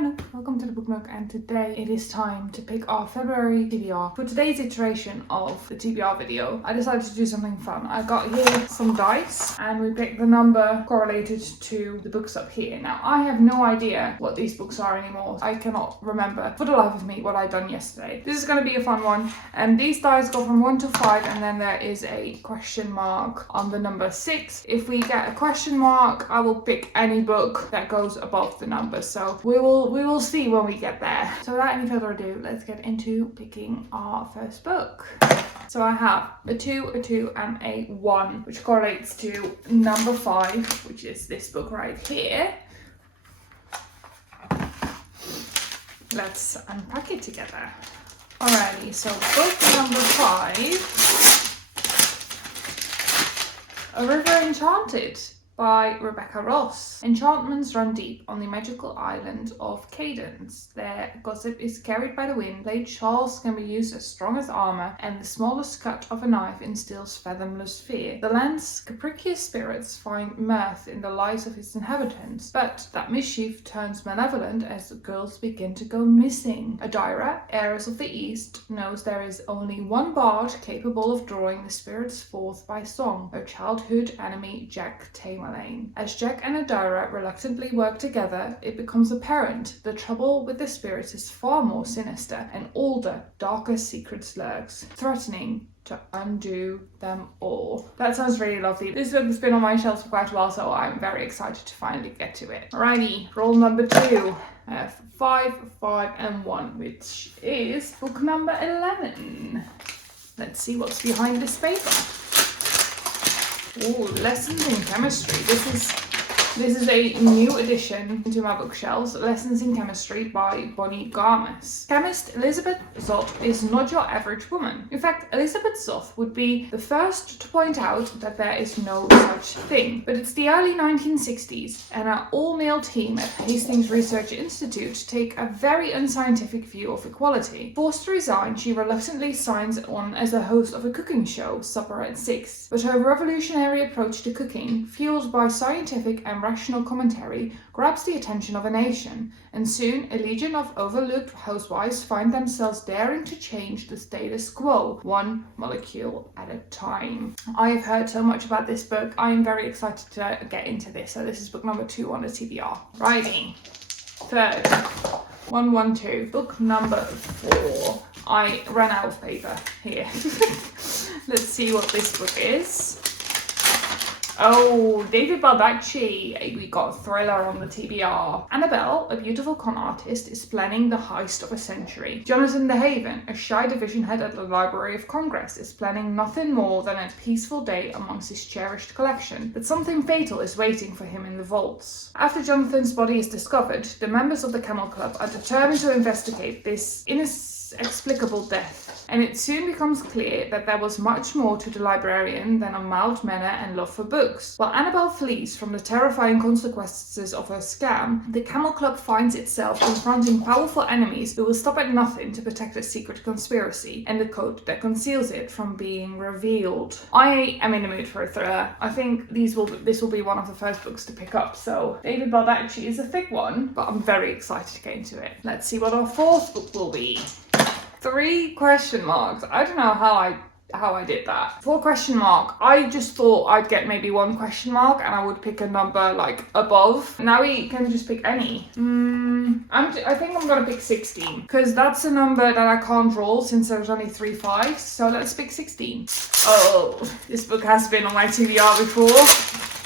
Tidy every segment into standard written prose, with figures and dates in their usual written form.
Anouk, welcome to the Book Nook, and today it is time to pick our February TBR. For today's iteration of the TBR video, I decided to do something fun. I got here some dice and we picked the number correlated to the books up here. Now, I have no idea what these books are anymore. I cannot remember for the life of me what I'd done yesterday. This is going to be a fun one, and these dice go from 1 to 5, and then there is a question mark on the number 6. If we get a question mark, I will pick any book that goes above the number. So we will see when we get there. So without any further ado, let's get into picking our first book. So I have a 2, a 2, and a 1, which correlates to number 5, which is this book right here. Let's unpack it together. Alrighty, so book number 5, A River Enchanted, by Rebecca Ross. Enchantments run deep on the magical island of Cadence. Their gossip is carried by the wind. Blade shawls can be used as strong as armor, and the smallest cut of a knife instills fathomless fear. The land's capricious spirits find mirth in the lives of its inhabitants, but that mischief turns malevolent as the girls begin to go missing. Adira, heiress of the East, knows there is only one bard capable of drawing the spirits forth by song, her childhood enemy Jack Tamerlane. As Jack and Adira reluctantly work together, it becomes apparent the trouble with the spirits is far more sinister, and older, darker secrets lurks, threatening to undo them all. That sounds really lovely. This book has been on my shelf for quite a while, so I'm very excited to finally get to it. Alrighty, roll number 2. 5, 5, and 1, which is book number 11. Let's see what's behind this paper. Oh, Lessons in Chemistry. This is a new addition to my bookshelves. Lessons in Chemistry by Bonnie Garmus. Chemist Elizabeth Zott is not your average woman. In fact, Elizabeth Zott would be the first to point out that there is no such thing. But it's the early 1960s, and our all-male team at Hastings Research Institute take a very unscientific view of equality. Forced to resign, she reluctantly signs on as a host of a cooking show, Supper at 6. But her revolutionary approach to cooking, fueled by scientific and rational commentary, grabs the attention of a nation, and soon a legion of overlooked housewives find themselves daring to change the status quo, one molecule at a time. I have heard so much about this book. I am very excited to get into this. So this is book number 2 on the TBR. Writing. Third. 112. Book number 4. I ran out of paper here. Let's see what this book is. Oh, David Baldacci. We got a thriller on the TBR. Annabelle, a beautiful con artist, is planning the heist of a century. Jonathan DeHaven, a shy division head at the Library of Congress, is planning nothing more than a peaceful day amongst his cherished collection. But something fatal is waiting for him in the vaults. After Jonathan's body is discovered, the members of the Camel Club are determined to investigate this inexplicable death, and it soon becomes clear that there was much more to the librarian than a mild manner and love for books. While Annabelle flees from the terrifying consequences of her scam, the Camel Club finds itself confronting powerful enemies who will stop at nothing to protect a secret conspiracy and the code that conceals it from being revealed. I am in the mood for a thriller. I think this will be one of the first books to pick up. So David Baldacci is a thick one, but I'm very excited to get into it. Let's see what our 4th book will be. 3 question marks. I don't know how I did that. 4 question mark. I just thought I'd get maybe 1 question mark and I would pick a number like above. Now we can just pick any. I think I'm gonna pick 16 because that's a number that I can't roll since there's only 3 5s. So let's pick 16. Oh, this book has been on my TBR before.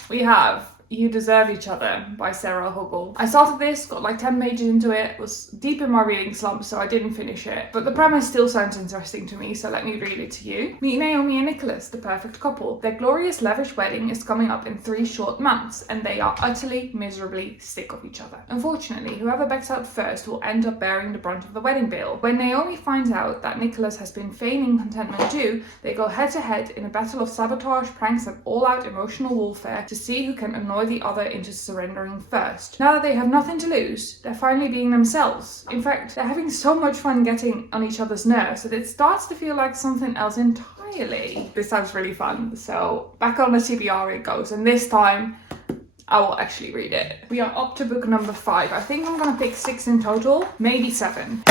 We have You Deserve Each Other by Sarah Hoggle. I started this, got like 10 pages into it, was deep in my reading slump, so I didn't finish it. But the premise still sounds interesting to me, so let me read it to you. Meet Naomi and Nicholas, the perfect couple. Their glorious, lavish wedding is coming up in 3 short months, and they are utterly, miserably sick of each other. Unfortunately, whoever backs out first will end up bearing the brunt of the wedding bill. When Naomi finds out that Nicholas has been feigning contentment too, they go head to head in a battle of sabotage, pranks, and all-out emotional warfare to see who can annoy the other into surrendering first. Now that they have nothing to lose, they're finally being themselves. In fact, they're having so much fun getting on each other's nerves that it starts to feel like something else entirely. This sounds really fun. So back on the TBR it goes, and this time I will actually read it. We are up to book number 5. I think I'm gonna pick 6 in total, maybe 7.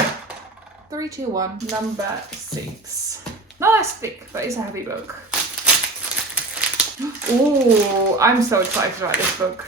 3, 2, 1. Number 6. Not as thick, but it's a heavy book. Oh, I'm so excited about this book.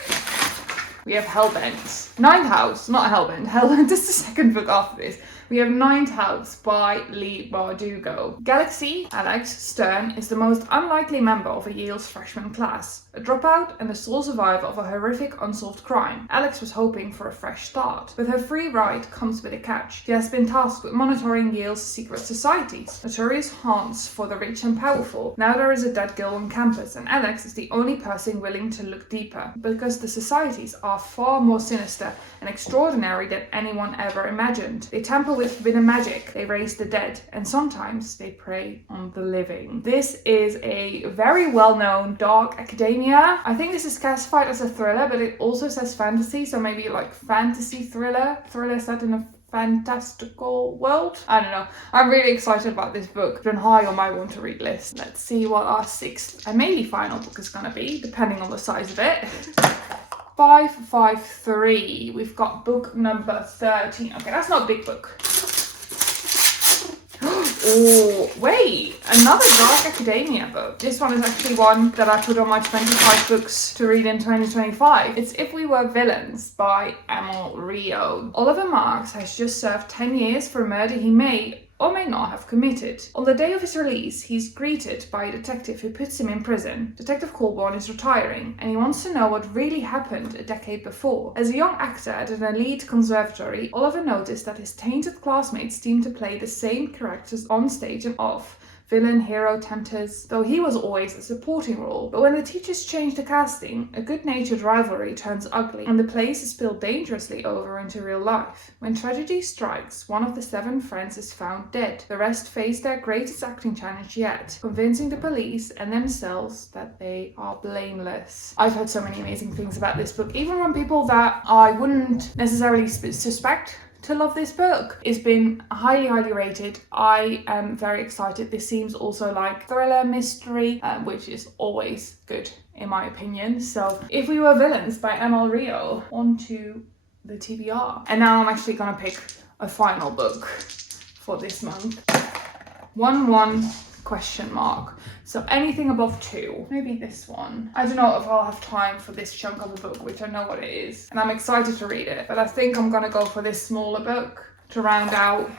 We have Hellbent. Ninth House, not Hellbent. Hellbent is the second book after this. We have Ninth House by Leigh Bardugo. Galaxy, Alex Stern, is the most unlikely member of a Yale's freshman class. A dropout and the sole survivor of a horrific unsolved crime. Alex was hoping for a fresh start. With her free ride comes with a catch. She has been tasked with monitoring Yale's secret societies, notorious haunts for the rich and powerful. Now there is a dead girl on campus, and Alex is the only person willing to look deeper, because the societies are far more sinister and extraordinary than anyone ever imagined. They tamper with forbidden magic, they raise the dead, and sometimes they prey on the living. This is a very well-known dark academia. I think this is classified as a thriller, but it also says fantasy, so maybe like fantasy thriller set in a fantastical world. I don't know. I'm really excited about this book. It's been high on my want to read list. Let's see what our 6th and maybe final book is gonna be, depending on the size of it. 553. We've got book number 13. Okay, that's not a big book. Oh, wait, another dark academia book. This one is actually one that I put on my 25 books to read in 2025. It's If We Were Villains by Emil Rio. Oliver Marks has just served 10 years for a murder he may or may not have committed. On the day of his release, he's greeted by a detective who puts him in prison. Detective Colborn is retiring, and he wants to know what really happened a decade before. As a young actor at an elite conservatory, Oliver noticed that his tainted classmates seemed to play the same characters on stage and off. Villain, hero, tempters, though he was always a supporting role. But when the teachers change the casting, a good-natured rivalry turns ugly, and the plays is spilled dangerously over into real life. When tragedy strikes, one of the 7 friends is found dead. The rest face their greatest acting challenge yet, convincing the police and themselves that they are blameless. I've heard so many amazing things about this book, even from people that I wouldn't necessarily suspect to love this book. It's been highly rated. I am very excited. This seems also like thriller mystery, which is always good in my opinion. So If We Were Villains by Emil Rio, on to the TBR. And now I'm actually gonna pick a final book for this month. 1-1 ? So anything above 2. Maybe this one. I don't know if I'll have time for this chunk of a book, which I know what it is. And I'm excited to read it. But I think I'm gonna go for this smaller book to round out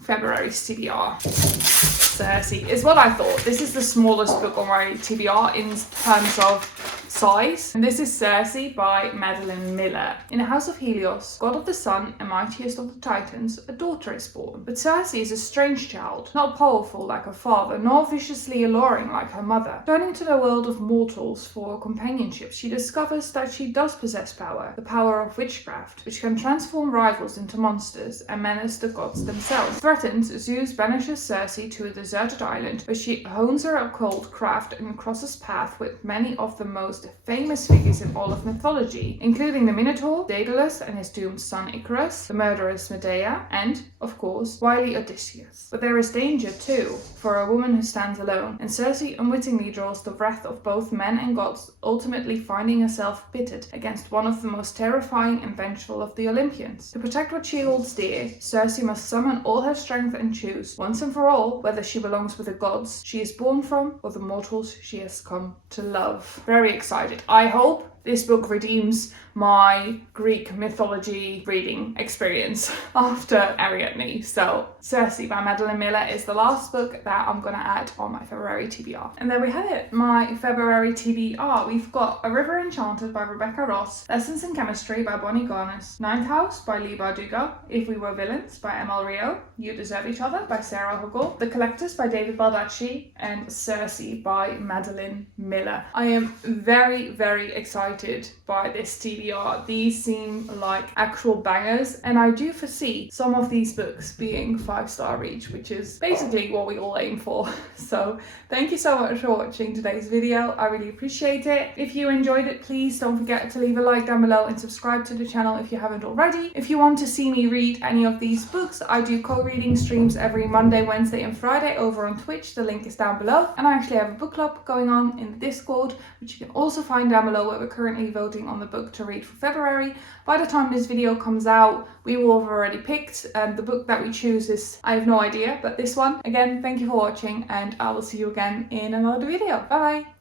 February's TBR. Cersei is what I thought. This is the smallest book on my TBR in terms of size. And this is Cersei by Madeline Miller. In the house of Helios, god of the sun and mightiest of the Titans, a daughter is born. But Cersei is a strange child, not powerful like her father, nor viciously alluring like her mother. Turning to the world of mortals for companionship, she discovers that she does possess power, the power of witchcraft, which can transform rivals into monsters and menace the gods themselves. Threatened, Zeus banishes Cersei to a deserted island, where she hones her occult craft and crosses paths with many of the most famous figures in all of mythology, including the Minotaur, Daedalus and his doomed son Icarus, the murderess Medea, and, of course, wily Odysseus. But there is danger, too, for a woman who stands alone, and Cersei unwittingly draws the wrath of both men and gods, ultimately finding herself pitted against one of the most terrifying and vengeful of the Olympians. To protect what she holds dear, Cersei must summon all her strength and choose, once and for all, whether she belongs with the gods she is born from or the mortals she has come to love. Very excited. I hope this book redeems my Greek mythology reading experience after Ariadne. So Cersei by Madeline Miller is the last book that I'm gonna add on my February TBR. And there we have it, my February TBR. We've got A River Enchanted by Rebecca Ross, Lessons in Chemistry by Bonnie Garnes, Ninth House by Leigh Bardugo, If We Were Villains by Emil Rio, You Deserve Each Other by Sarah Huggel, The Collectors by David Baldacci, and Cersei by Madeline Miller. I am very excited by this TBR. These seem like actual bangers, and I do foresee some of these books being 5-star each, which is basically what we all aim for. So thank you so much for watching today's video. I really appreciate it. If you enjoyed it, please don't forget to leave a like down below and subscribe to the channel if you haven't already. If you want to see me read any of these books, I do co-reading streams every Monday, Wednesday and Friday over on Twitch. The link is down below, and I actually have a book club going on in the Discord, which you can also find down below, where we're currently currently voting on the book to read for February. By the time this video comes out, we will have already picked the book that we choose. Is I have no idea, but this one. Again, thank you for watching, and I will see you again in another video. Bye bye!